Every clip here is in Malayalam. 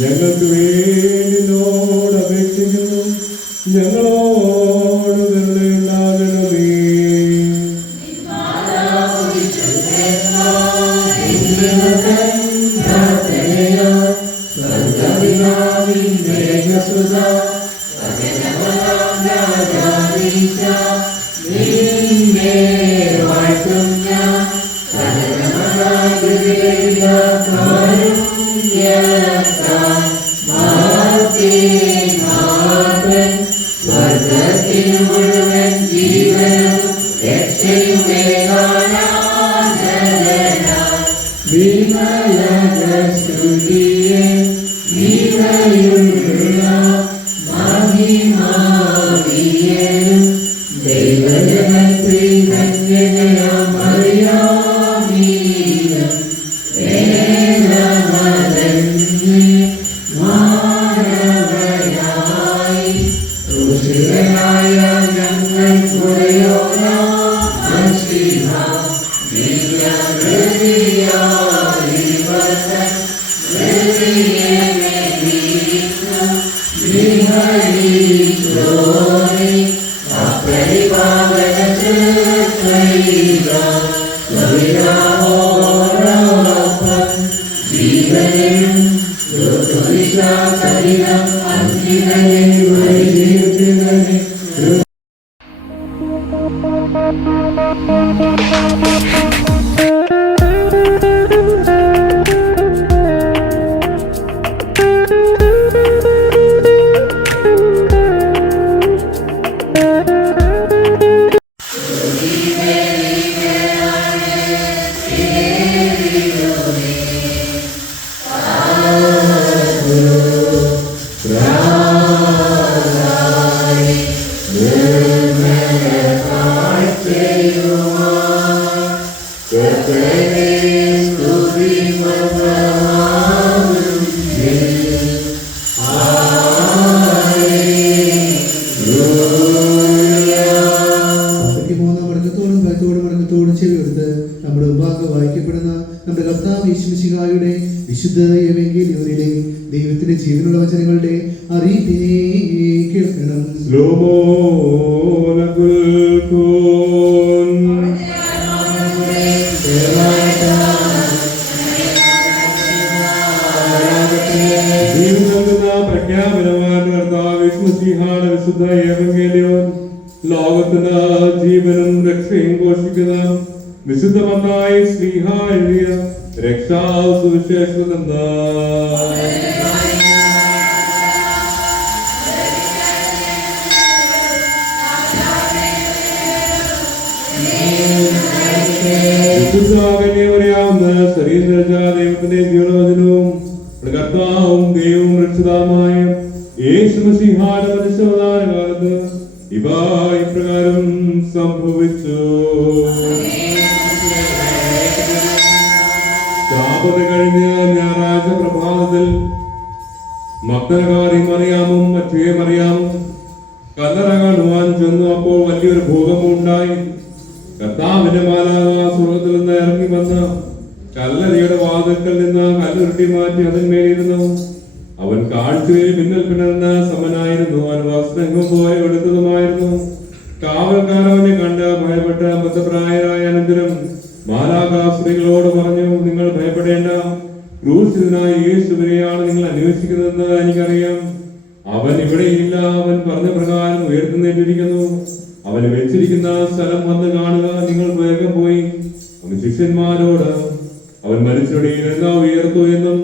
ഞങ്ങൾക്ക് വേണ്ടി നോട് അപേക്ഷിക്കുന്നു, ഞങ്ങളോട് ഉണ്ടാകണമേ. വിശുദ്ധ എവങ്കേലിയോനിലെ ദൈവത്തിന്റെ ജീവനുള്ള വചനങ്ങളുടെ അറിയിപ്പിനെ കേൾക്കണം. വിശുദ്ധ എവങ്കേലിയോൻ ലോകത്തിന് ജീവനും രക്ഷയും ഘോഷിക്കുന്ന വിശുദ്ധമത്തായി ശ്ലീഹ എഴുതിയ രക്ഷാസുവിശേഷം അറിയാവുന്ന ദൈവത്തിന്റെ ജീവനവചനവും കർത്താവും ദൈവവും രക്ഷിതാവുമായ യേശുമശിഹായുടെ മനുഷ്യാവതാര കാലത്ത് ഇവ ഇപ്രകാരം സംഭവിച്ചു. കഴിഞ്ഞ ഞായറാഴ്ച പ്രഭാതത്തിൽ മക്തലകാരി മറിയാമും മറ്റേ മറിയാമും കല്ലറ കാണുവാൻ ചെന്നു. അപ്പോൾ വലിയൊരു ഭൂകമ്പം ഉണ്ടായി. കർത്താവിന്റെ മാലാഖ സ്വർഗ്ഗത്തിൽ നിന്ന് ഇറങ്ങി വന്ന് കല്ലറയുടെ വാതിൽക്കൽ നിന്ന് കല്ലുരുട്ടി മാറ്റി അതിന്മേലിരുന്നു. അവൻ കാഴ്ചയിൽ മിന്നൽ പിണർന്ന സമനായിരുന്നു. അവൻ വസ്ത്രങ്ങൾ പോലെ എടുത്തതുമായിരുന്നു. കാവൽക്കാർ അവനെ കണ്ട് ഭയപ്പെട്ട മധ്യപ്രായരായ അനന്തരം മാലാഖ സ്ത്രീകളോട് പറഞ്ഞു, നിങ്ങൾ ഭയപ്പെടേണ്ട, ക്രൂശിതനായ യേശുവിനെയാണ് നിങ്ങൾ അന്വേഷിക്കുന്നതെന്ന് എനിക്കറിയാം. അവൻ ഇവിടെയില്ല. അവൻ പറഞ്ഞ പ്രകാരം ഉയർത്തുന്നേറ്റിരിക്കുന്നു. അവന് വെച്ചിരിക്കുന്ന സ്ഥലം വന്ന് കാണുക. നിങ്ങൾ വേഗം പോയി അവൻ ശിഷ്യന്മാരോട്, അവൻ മരിച്ചവരുടെ ഉയർത്തു എന്നും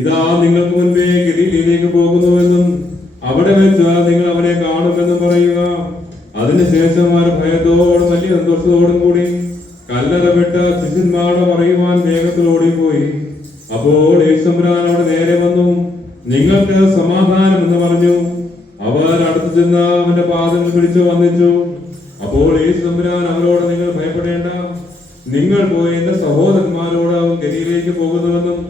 ഇതാ നിങ്ങൾക്ക് മുൻപേ ഗലീലയിലേക്ക് പോകുന്നുവെന്നും അവിടെ വെച്ച് നിങ്ങൾ അവനെ കാണുമെന്നും പറയുക. അതിനുശേഷം അവർ ഭയത്തോടും വലിയ സന്തോഷത്തോടും കൂടി കല്ലറ വിട്ട ശിഷ്യന്മാരോട് പറയുവാൻ വേഗത്തിൽ ഓടിപ്പോയി. അപ്പോൾ യേശുതമ്പുരാൻ അവിടെ നേരെ വന്നു, നിങ്ങൾക്ക് സമാധാനം എന്ന് പറഞ്ഞു. അവർ അടുത്തു ചെന്ന് അവന്റെ പാദങ്ങൾ പിടിച്ചു വന്ദിച്ചു. അപ്പോൾ യേശുതമ്പുരാൻ അവരോട്, നിങ്ങൾ ഭയപ്പെടേണ്ട, നിങ്ങൾ പോയി എന്റെ സഹോദരന്മാരോട് അവൻ ഗലീലയിലേക്ക് പോകുന്നുവെന്നും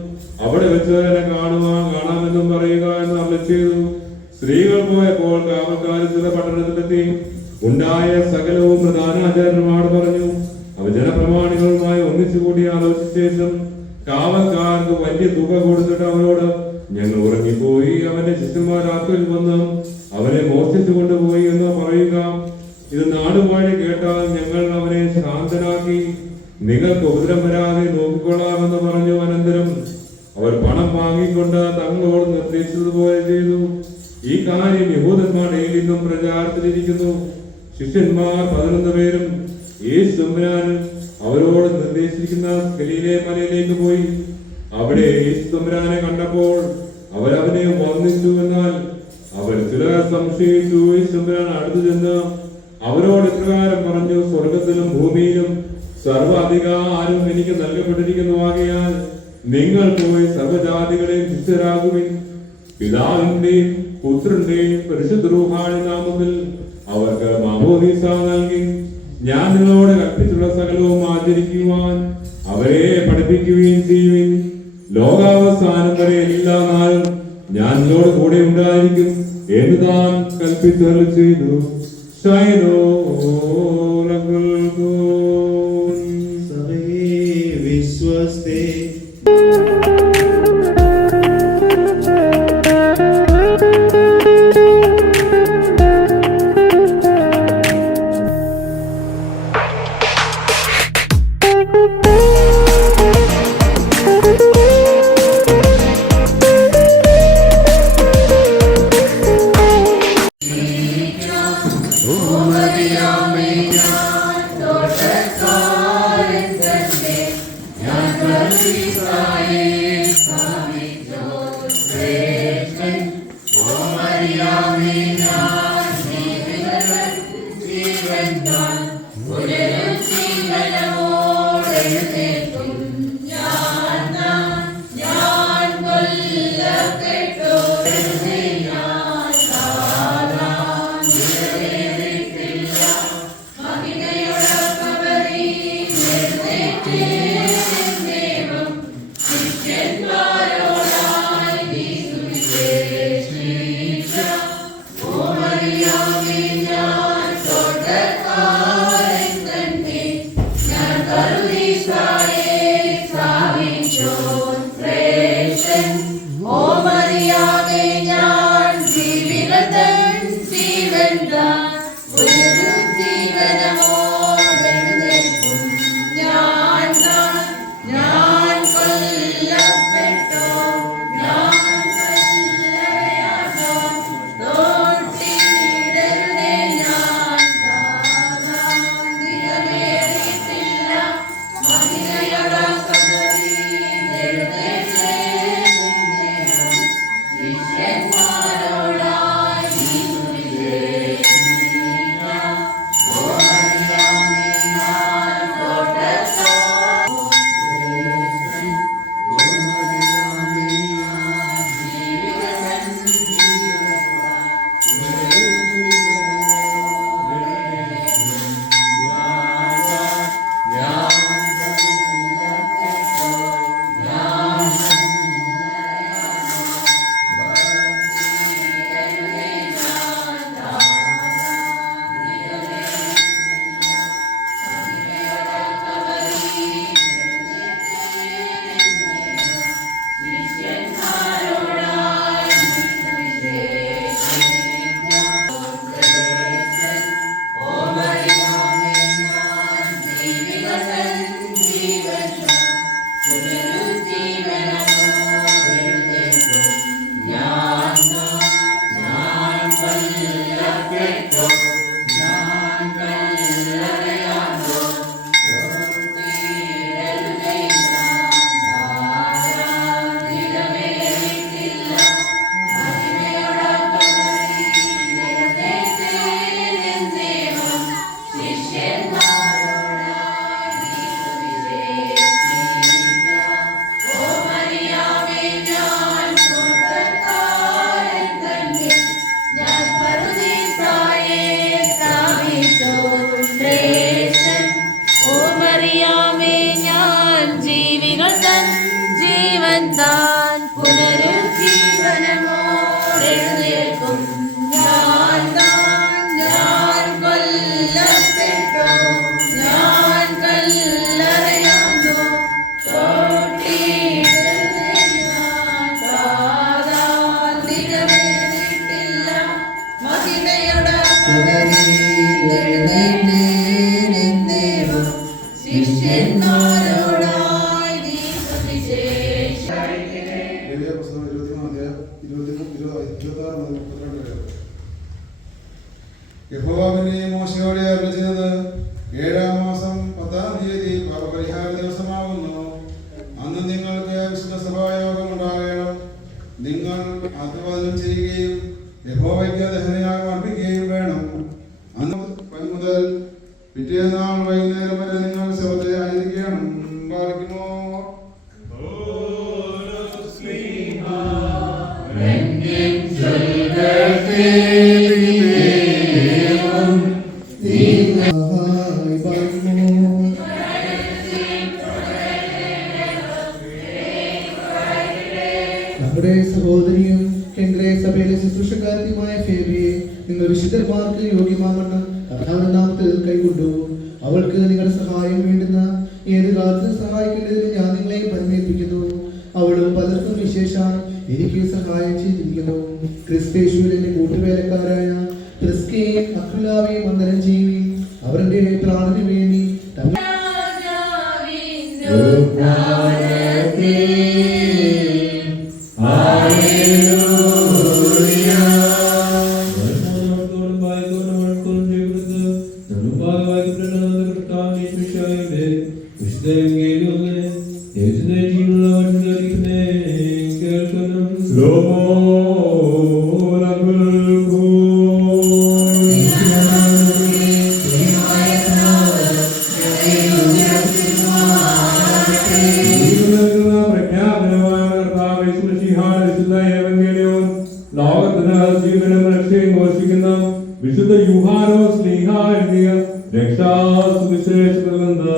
അവിടെ വെച്ച് എന്നെ കാണാമെന്നും പറയുക എന്ന് അരുളി ചെയ്തു. സ്ത്രീകൾ പോയപ്പോൾ കാവൽക്കാർ ചില പട്ടണത്തിലെത്തി ഉണ്ടായ സകലവും പ്രധാനാചാര്യന്മാരോട് പറഞ്ഞു. അവ ജനപ്രമാണികളുമായി ഒന്നിച്ചുകൂടി ആലോചിച്ച ശേഷം കാവൽക്കാർക്ക് വലിയ തുക കൊടുത്തിട്ട് അവരോട്, ഞങ്ങൾ ഉറങ്ങിപ്പോയി, അവന്റെ ശിഷ്യന്മാർ രാത്രിയിൽ വന്ന് അവനെ മോഷ്ടിച്ചു കൊണ്ടുപോയി എന്ന് പറയുക. ഇത് നാടുവാഴി കേട്ടാൽ ഞങ്ങൾ അവനെ ശാന്തനാക്കി നിങ്ങൾക്ക് ഉപദ്രവം വരാതെ നോക്കിക്കൊള്ളാമെന്ന് പറഞ്ഞു. അനന്തരം അവർ പണം വാങ്ങിക്കൊണ്ട് തങ്ങളോട് നിർദ്ദേശിച്ചതുപോലെ ചെയ്തു. ഈ കാര്യം യഹൂദന്മാരുടെ ഇടയിൽ നിന്നും പ്രചാരത്തിലിരിക്കുന്നു. ശിഷ്യന്മാർ 11 പേരും യേശുതമ്പുരാൻ അവരോട് നിർദ്ദേശിച്ചിരിക്കുന്ന ഗലീലേ മലയിലേക്ക് പോയി. അവിടെ യേശുതമ്പുരാനെ കണ്ടപ്പോൾ അവരവനെ വന്ദിച്ചു. എന്നാൽ അവർ ചിലർ സംശയിച്ചു. യേശുതമ്പുരാൻ അടുത്തു ചെന്ന് അവരോട് ഇപ്രകാരം പറഞ്ഞു, സ്വർഗത്തിലും ഭൂമിയിലും സർവ്വ അധികാരവും എനിക്ക് നൽകപ്പെട്ടിരിക്കുന്നു. ആകയാൽ നിങ്ങൾ പോയി സർവ്വജാതികളെയും ശിഷ്യരാകുവിൻ. പിതാവിന്റെയും പുത്രന്റെയും പരിശുദ്ധ റൂഹായുടെ നാമത്തിൽ അവർക്ക് മാമോദീസ നൽകി ഞാൻ നിങ്ങളോട് കൽപ്പിച്ചുള്ള സകലവും ആചരിക്കുവാൻ അവരെ പഠിപ്പിക്കുകയും ചെയ്യുവിൻ. ലോകാവസാനം വരെ എല്ലാ നാളും ഞാൻ നിങ്ങളോട് കൂടെ ഉണ്ടായിരിക്കും എന്ന് താൻ കൽപ്പിച്ചരുളി ചെയ്തു. വിശ്വസ്തേ വിശുദ്ധിയോടെ അർപ്പിച്ചത് 7-ാം മാസം 10-ാം തീയതി പാപപരിഹാര ദിവസമാകുന്നു. അന്ന് നിങ്ങൾക്ക് വിശുദ്ധ സഭായോഗം ഉണ്ടാകണം. നിങ്ങൾ അഭിവാദനം ചെയ്യുകയും യഹോവയ്ക്ക് ദഹനയാഗം അർപ്പിക്കുകയും വേണം. അന്ന് മുതൽ പിറ്റേന്നാൾ വൈകുന്നേരം വരെ നിങ്ങൾ ശവത്തെ ആയിരിക്കണം. പാലിക്കുമോ? നമ്മുടെ സഹോദരിയും കേന്ദ്ര സഭയിലെ ശുശ്രൂഷക്കാരിയുമായ ഫേബിയെ നിങ്ങൾ വിശുദ്ധന്മാർക്ക് യോഗ്യമാകണം കർത്താവിന്റെ നാമത്തിൽ കൈകൊണ്ടു. അവൾക്ക് നിങ്ങളുടെ സഹായം വേണ്ടുന്ന ഏത് കാലത്തും സഹായിക്കേണ്ടതിന് ഞാൻ നിങ്ങളെ പരിമേൽപ്പിക്കുന്നു. അവളും പലർക്കും വിശേഷം എനിക്ക് സഹായം ചെയ്തിരിക്കുന്നു. ക്രിസ്തേശുവിന്റെ കൂട്ടുവേലക്കാരായ ക്രിസ്കയെയും അഖിലാവെയും വന്ദനം ചെയ്യുകയും അവരുടെ പ്രാണന് വേണ്ടി വിശുദ്ധ യൂഹാനോ സ്ലീഹ എഴുതിയ രക്ഷാസുവിശേഷത്തിൽ നിന്ന്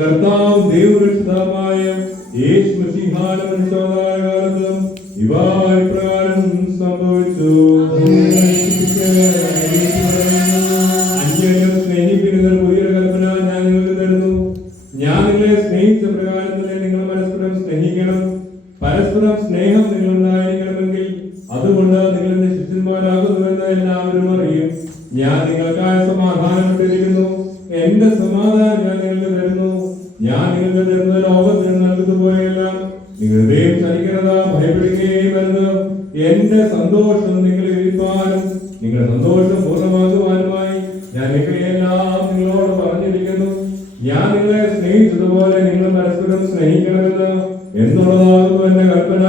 കർത്താവ് ദൈവരക്ഷിതമായ യേശു മശീഹായുടെ മനുഷ്യമായ കാലത്തും ഇവ ഇപ്രകാരം സംഭവിച്ചു. സ്നേഹിപ്പിക്കുന്ന പുതിയൊരു കൽപ്പന ഞാൻ നിങ്ങൾക്ക് തരുന്നു. ഞാൻ നിങ്ങളെ സ്നേഹിച്ച പ്രകാരം തന്നെ നിങ്ങൾ പരസ്പരം സ്നേഹിക്കണം. പരസ്പരം സ്നേഹം നിങ്ങളുണ്ടായിരിക്കണമെങ്കിൽ അതുകൊണ്ട് നിങ്ങൾ എന്റെ ശിഷ്യന്മാരാകുന്നുവെന്ന് എല്ലാവരും അറിയും. ഞാൻ നിങ്ങൾക്കായി സമാധാനം ഇട്ടിരിക്കുന്നു. എന്റെ സമാധാനം ഞാൻ നിങ്ങൾക്ക് തരുന്നു. ഞാൻ നിങ്ങൾക്ക് തരുന്ന ലോകത്തിന് നൽകുന്നതുപോലെയല്ല. നിങ്ങളുടെയും ചലിക്കണത ഭയപ്പെടുകയും വരുന്നത് എന്റെ സന്തോഷം നിങ്ങളെ ഇരിപ്പാനും നിങ്ങളുടെ സന്തോഷം പൂർണ്ണമാക്കുവാനുമായി ഞാൻ ഇവയെല്ലാം നിങ്ങളോട് പറഞ്ഞിരിക്കുന്നു. ഞാൻ നിങ്ങളെ സ്നേഹിച്ചതുപോലെ നിങ്ങൾ പരസ്പരം സ്നേഹിക്കണമെന്ന് എന്നുള്ളതാകുന്നു എന്റെ കൽപ്പന.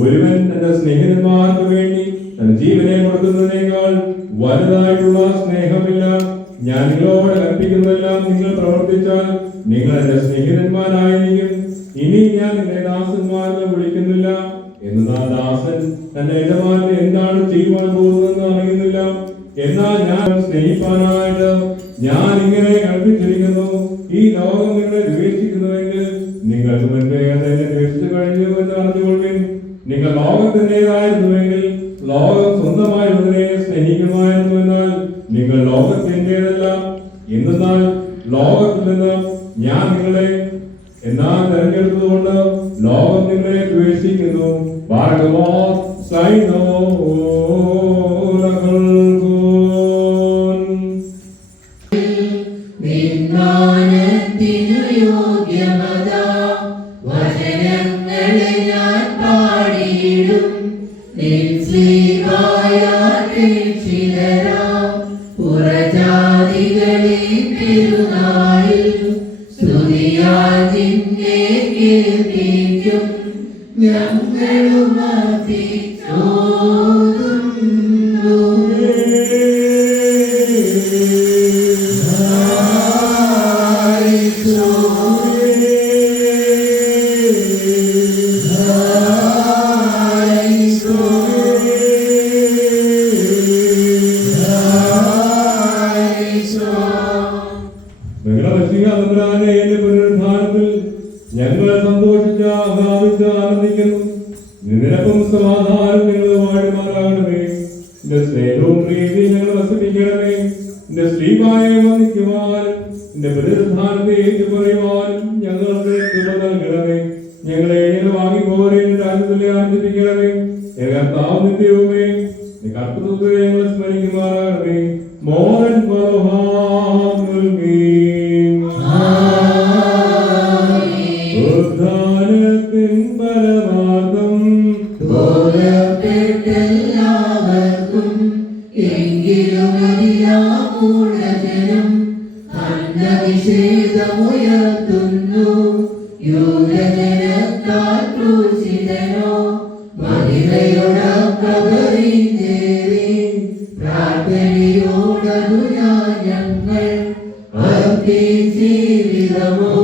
ഒരുവൻ തന്റെ സ്നേഹിതന്മാർക്ക് വേണ്ടി തന്റെ ജീവനെ കൊടുക്കുന്നതിനേക്കാൾ വലുതായിട്ടുള്ള സ്നേഹമില്ല. ഞാൻ നിങ്ങളോട് കൽപ്പിക്കുന്നതെല്ലാം നിങ്ങൾ പ്രവർത്തിച്ചാൽ നിങ്ങൾ എന്റെ സ്നേഹിതന്മാരായിരിക്കും. ഇനി ഞാൻ നിങ്ങളെ ദാസന്മാരെന്ന് വിളിക്കുന്നില്ല. എന്നാൽ ദാസൻ തന്റെ യജമാനന് എന്താണ് ചെയ്യുവാൻ പോകുന്നതെന്ന് അറിയുന്നില്ല. എന്നാൽ ഞാൻ സ്നേഹിപ്പാനായിട്ട് ഞാൻ ഇങ്ങനെ കൽപ്പിച്ചിരിക്കുന്നു. ഈ ലോകം നിങ്ങളെ ദ്വേഷിക്കുന്നുവെങ്കിൽ നിങ്ങൾക്ക് മുൻപേ അതെന്നെ ദ്വേഷിച്ചു കഴിഞ്ഞു എന്ന് അറിഞ്ഞുകൊള്ളുവിൻ. നിങ്ങൾ ലോകത്തിൻ്റെതായിരുന്നുവെങ്കിൽ ലോകം സ്വന്തമായി ഒന്നിനെ സ്നേഹിക്കുമായിരുന്നു. എന്നാൽ നിങ്ങൾ ലോകത്തിൻ്റെതല്ല. എന്നാൽ ലോകത്തിൽ നിന്ന് ഞാൻ നിങ്ങളെ എന്നാൽ തെരഞ്ഞെടുത്തതുകൊണ്ട് ലോകം നിങ്ങളെ ദ്വേഷിക്കുന്നു. ഞങ്ങൾ സന്തോഷിച്ച് ആഹ്ലാദിച്ച് ആനന്ദിക്കുന്നു. നിനക്കും സമാധാനം നിങ്ങൾ വാഴുമാറാകണമേ. നിന്റെ സ്നേഹവും പ്രീതിയും ഞങ്ങൾ വസിപ്പിക്കണമേ. നിന്റെ സ്ത്രീമായ വന്ദിക്കുവാനും നിന്റെ പുനരുദ്ധാനത്തെ ഏറ്റുപറയുവാനും ഞങ്ങൾക്ക് കൃപ നൽകണമേ. ഞങ്ങളെ വാങ്ങിപ്പോരെ രാജ്യത്തിലെ ആനന്ദിപ്പിക്കണമേ. കർത്താവ് നിത്യവുമേ കർത്തൃത്വത്തെ ഞങ്ങൾ സ്മരിക്കുമാറാകണമേ. മോഹൻ ഉദ്ധാനത്തിൻ പരമാർത്ഥം എല്ലാവർക്കും എങ്കിലും നിഷേധമുയർത്തുന്നു യൂതജനത്താൽ ക്രൂശിതനോ മഹിമയോടക്കബറിഞ്ഞേറി പ്രാർത്ഥനയോടതു ഞങ്ങൾ ജീവിതമോ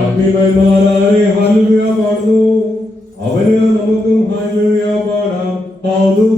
അഗ്നിമന്മാരെ ഹല്ലേലൂയ പാടുന്നു. അവന് നമുക്കും ഹല്ലേലൂയ പാടാം. Hallelujah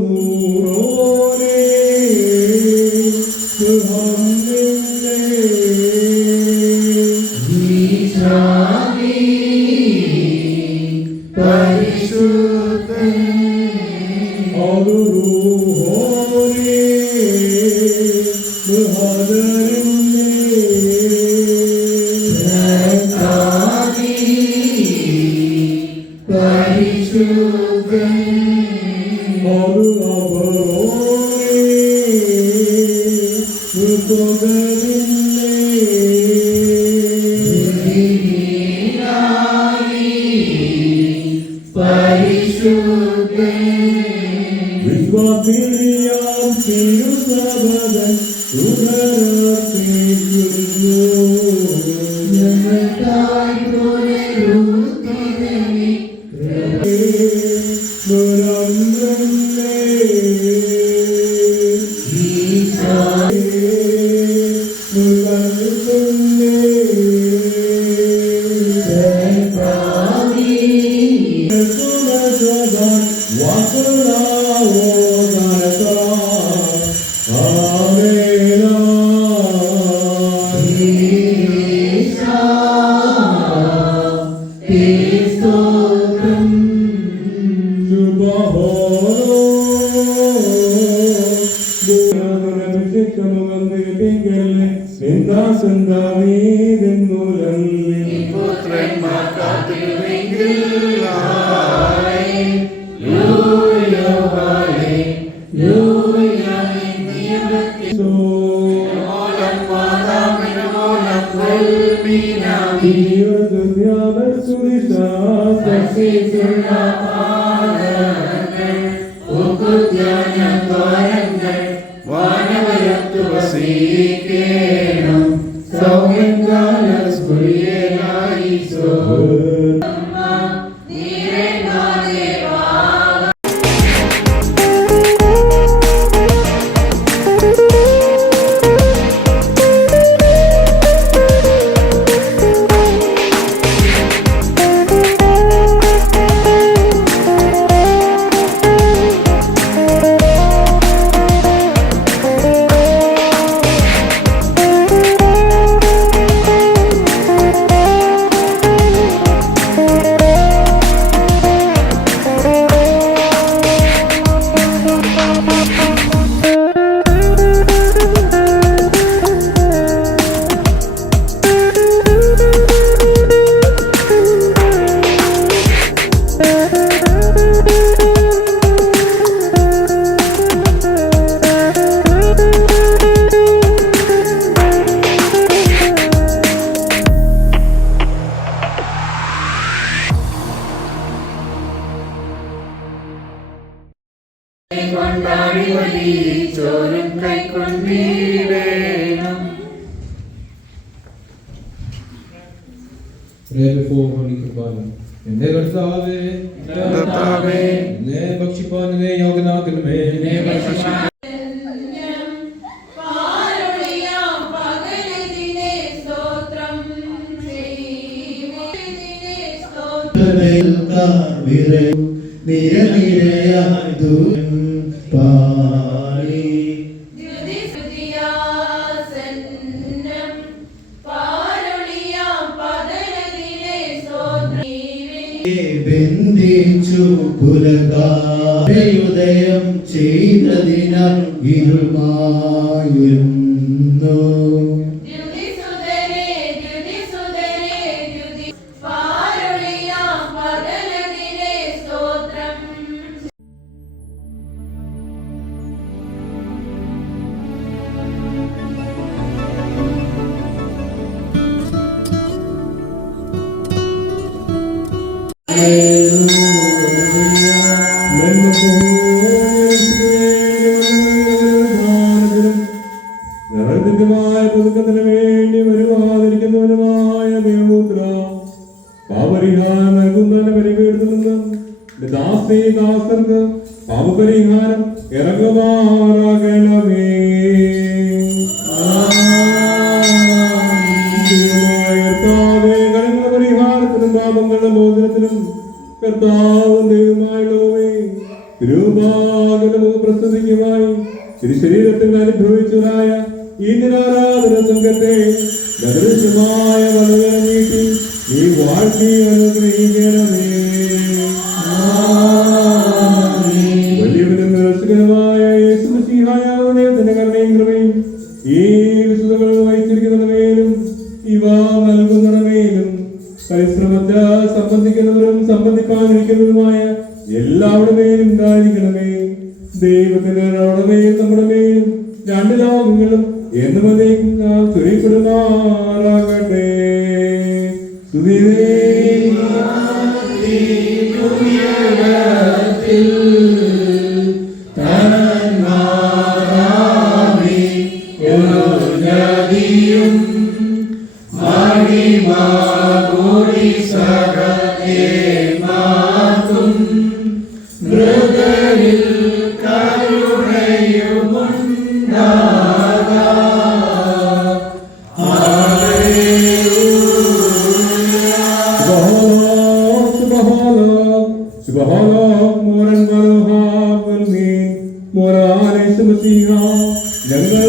ഈശോരും കൈക്കൊണ്ടിടേണം. Pray before Holy Kurbana. എന്റെ കർത്താവേ, എന്നെ ഭക്ഷിപ്പാൻ നീ യോഗ്യനാക്കണമേ. ബന്ധിച്ചു പുലകാരയുദയം ചെയ്തതിനാൽ ഇരുമായിരുന്നു. നിത്യമായ പുതുക്കത്തിന് വേണ്ടി വരുവാതിരിക്കുന്നവനുമായ ദേവപുത്ര, പാപപരിഹാരം നൽകുന്നതിന്റെ പരികീർത്തിൽ നിന്ന് ദാസർക്ക് പാപപരിഹാരം ഇറങ്ങുമാറാകണമേ. കടങ്ങളുടെ പരിഹാരത്തിനും പാപങ്ങളുടെ മോചനത്തിനും കർത്താവും ദൈവമായുള്ളവേ, തിരുഭാഗത്തിന്റെ മുഖപ്രസ്തുതിക്കുമായി തിരുശരീരത്തിൽ അനുഭവിച്ചതായ ഈ നിരാരാധന സംഘത്തെ ദൃശ്യമായ വളരെ നീട്ടി നീ വാഴ്ത്തി അനുഗ്രഹിക്കണമേ. വലിയവനും നിരക്ഷകനുമായ യേശുമശീഹായാവനെ തന്നെ കരുണയും കൃപയും ഈ വിശുദ്ധകൾ വഹിച്ചിരിക്കുന്നതിന്റെ മേലും ഇവ നൽകുന്നതിന്റെ മേലും പരിശ്രമത്തെ സംബന്ധിക്കുന്നവരും സംബന്ധിക്കാതിരിക്കുന്നതുമായ എല്ലാവരുടെ മേലും ഉണ്ടായിരിക്കണമേ. ദൈവത്തിന്റെ മേലും നമ്മുടെ മേലും രണ്ട് ലോകങ്ങളും എന്നുമതേക്കും ചൊരിപ്പെടുമാറാകട്ടെ. ഞങ്ങൾ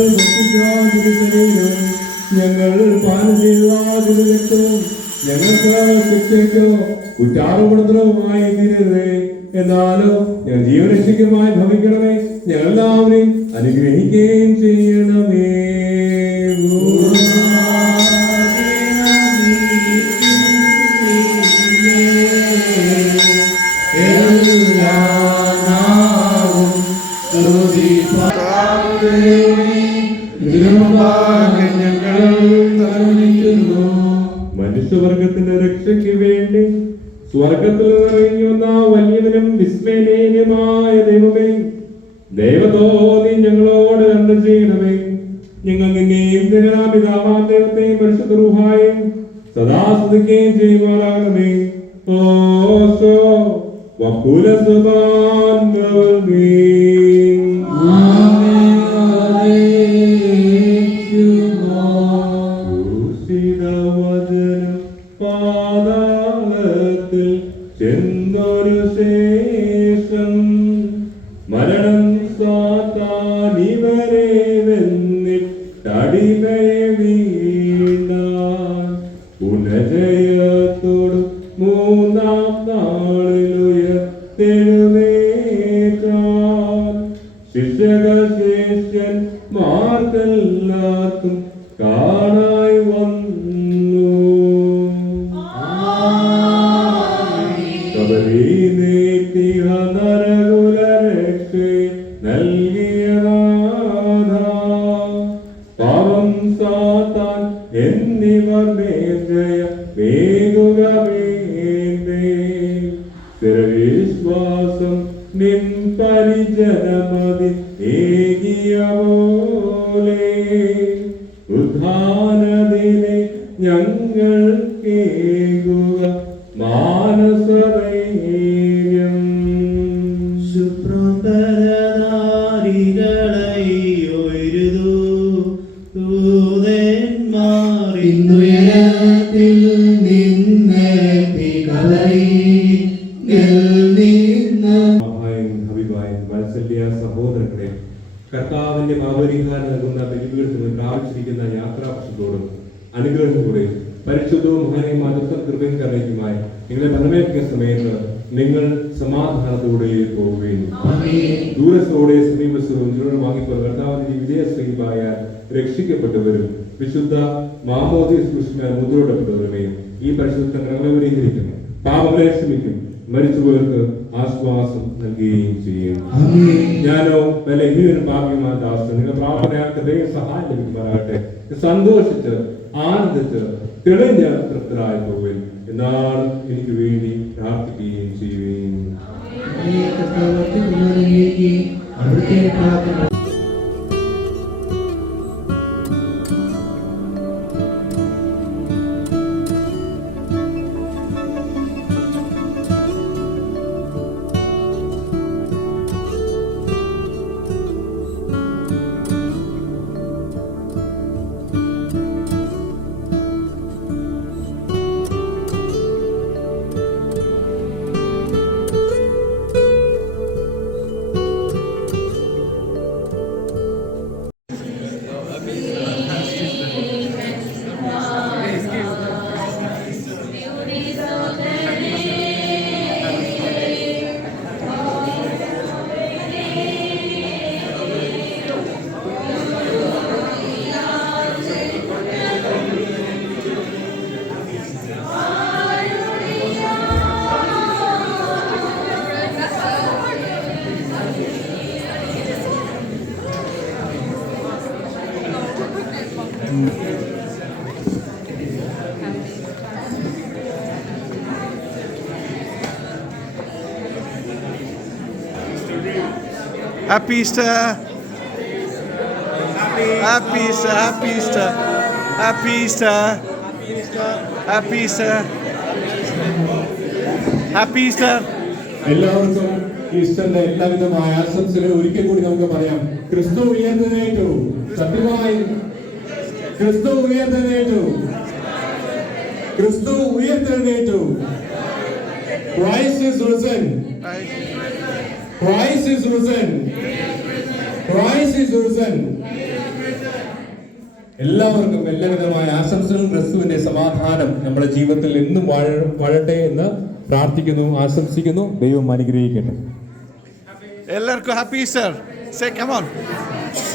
ഞങ്ങൾ പാനം ചെയ്ത രക്തവും ഞങ്ങൾക്ക് ശിക്ഷയ്ക്കോ കുറ്റാരോപണത്തിനുമായി തീരരുതേ. എന്നാലോ ഞാൻ ജീവരക്ഷയ്ക്കുമായി ഭവിക്കണമേ. ഞങ്ങളെല്ലാവരെയും അനുഗ്രഹിക്കുകയും ചെയ്യണമേ. മനുഷ്യവർഗത്തിന്റെ രക്ഷയ്ക്ക് വേണ്ടി സ്വർഗത്തിൽ ഇറങ്ങി വന്ന വലിയവനും വിസ്മയനീയമായ ദൈവമേ, ദൈവത്തോന്നി ഞങ്ങളോട് കണ്ടു ചെയ്യണമേ. ഞങ്ങൾ നിന്നെയും പിതാവാം ദൈവത്തെയും പരിശുദ്ധ റൂഹായെയും സദാ സ്തുതിക്കുകയും ചെയ്യുമാറാകണമേ. ഓശോ വകുല സുബാൻ പാതാളത്തിൽ ചെന്നൊരു ശേഷം മരണം സാത്താനിവരെ വെന്നിട്ടടിമയെ വീണാൻ പുനജയത്തോട് മൂന്നാം നാളിലുയർത്തെഴുന്നേറ്റാൻ ശിഷ്യന്മാർക്കെല്ലാവർക്കും കാണായി വന്നു. പാപം സാത്താൻ എന്നിവർ മേജയ വേഗുക വേണ്ടേ. സ്ഥിരവിശ്വാസം നിൻ പരിജനമതി ഏകി പോലെ ഉദ്ധാനദിനെ ഞങ്ങൾ കേൾക്കുക മാനസധൈര്യം. ഇന്നുയരത്തിൽ നിന്നെത്തി കലയിൽ നിന്ന് ഹബീബായും വാത്സല്യ സഹോദരങ്ങളെ, കർത്താവിന്റെ പാപരിഹാരം നൽകുന്ന ബലിപീഠത്തിന് പ്രാപിച്ചിരിക്കുന്ന യാത്രാപക്ഷത്തോടും അനുഗ്രഹത്തോടെ പരിശുദ്ധവും മഹാനയുമായ കൃപയും കരുണയ്ക്കുമായി നിങ്ങളെ ഭരണമേൽക്കുന്ന സമയത്ത് നിങ്ങൾ സമാധാനത്തോടെ പോവുകയും ദൂരത്തോടെ സമീപസ്ഥവും ജീവനം വാങ്ങിപ്പോൾ കർത്താവിന്റെ വിജയശ്രീമായ രക്ഷിക്കപ്പെട്ടവരും വിശുദ്ധ മാമോദീസ് കൃഷ്ണ മുദ്രയിടപ്പെട്ടവരുമേ ഈ പരിശുദ്ധ ഞങ്ങളെ പരിഹരിക്കുന്നു, പാപങ്ങളെ ക്ഷമിക്കും, മരിച്ചുപോയവർക്ക് ആശ്വാസം നൽകുകയും ചെയ്യും. ഞാനോ ബലഹീനനും പാപിയുമായ ദാസൻ നിങ്ങൾ പ്രാർത്ഥനയാൽ ദൈവ സഹായം ലഭിക്കുമാറാകട്ടെ. സന്തോഷിച്ച് ആനന്ദിച്ച് തെളിഞ്ഞ തൃപ്തരായി പോകുകയും എന്നാൽ എനിക്ക് വേണ്ടി പ്രാർത്ഥിക്കുകയും ചെയ്യുകയും. അവിടുത്തെ പ്രാർത്ഥന Happy Easter! Happy Easter! Happy Easter! Happy Easter! Happy Easter! Happy Easter! എല്ലാവർക്കും ഈസ്റ്ററിന്റെ എല്ലാവിധമായ ആശംസകളും ഒരിക്കൽ കൂടി നമുക്ക് പറയാം. ക്രിസ്തു ഉയർന്നേറ്റു, സത്യമായി ക്രിസ്തു ഉയർന്നേറ്റു, ക്രിസ്തു ഉയർത്തെഴുന്നേറ്റു. Christ is risen. Christ is risen. Christ is risen. എല്ലാവർക്കും എല്ലാവിധമായ ആശംസകളും ക്രിസ്തുവിന്റെ സമാധാനം നമ്മുടെ ജീവിതത്തിൽ എന്നും വാഴട്ടെ എന്ന് പ്രാർത്ഥിക്കുന്നു, ആശംസിക്കുന്നു. ദൈവം അനുഗ്രഹിക്കട്ടെ. എല്ലാവർക്കും happy Easter. Say come on.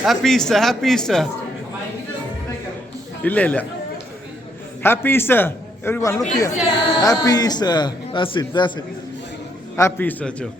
Happy Easter, happy Easter. ഇല്ല happy Easter. Everyone look here. Happy Easter. That's it. Happy Easter, Joe.